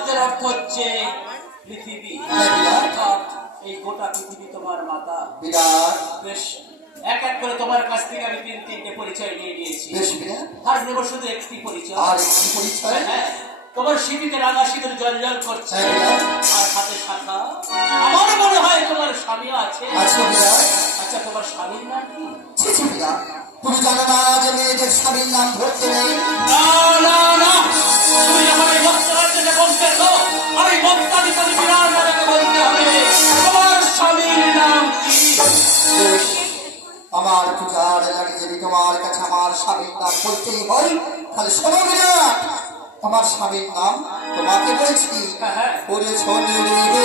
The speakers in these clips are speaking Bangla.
অর্থ হচ্ছে পৃথিবী অর্থাৎ এই গোটা পৃথিবী তোমার মাতা। বিরাট। বেশ এক এক করে তোমার কাছ থেকে আমি তিন তিনটে পরিচয় নিয়ে নিয়েছি। আর নেব শুধু একটি পরিচয়। আর একটি পরিচয়? হ্যাঁ, তোমার শিবিতে রাঙা সিঁদুর জল জল করছে। হ্যাঁ। আর হাতে শাখা। আমার মনে হয় তোমার স্বামীও আছে। আচ্ছা তোমার স্বামীর নাম কি? তুমি জানো না যে মেয়েদের স্বামীর নাম ধরতে নেই? তোমার কাছে আমার স্বামীর নাম বলতেই হয়? তাহলে শোনো বিরাট আমার স্বামীর নাম তোমাকে বলছি। হ্যাঁ, হ্যাঁ। ওরে শোনো রে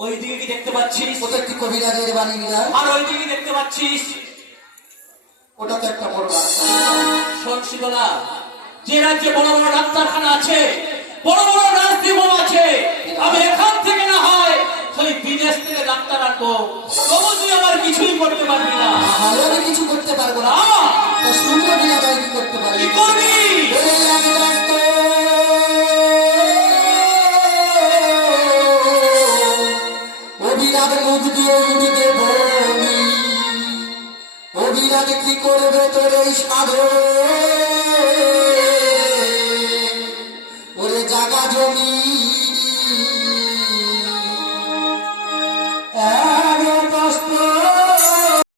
সংসিত না ওই দিকে কি দেখতে পাচ্ছিস? ওটা একটি কবিরাজের বাণী বিরাট আর ওই দিকে কি দেখতে পাচ্ছিস? ওটা তো একটা বড় সংসিত যে রাজ্যে বড় বড় ডাক্তারখানা আছে বড় বড় নার্সিংহোম আছে আমি এখান থেকে না হয় খালি বিদেশ থেকে ডাক্তার আনব। তবু তুই আমার কিছুই করতে পারবি না। আমি কিছু করতে পারব না। শুনলে বিরাট কি করতে পারি কি করবি? দিয়ে উড়িবে বমি অভিরাট কি করবে তোর এই সাধন ওরে জমি।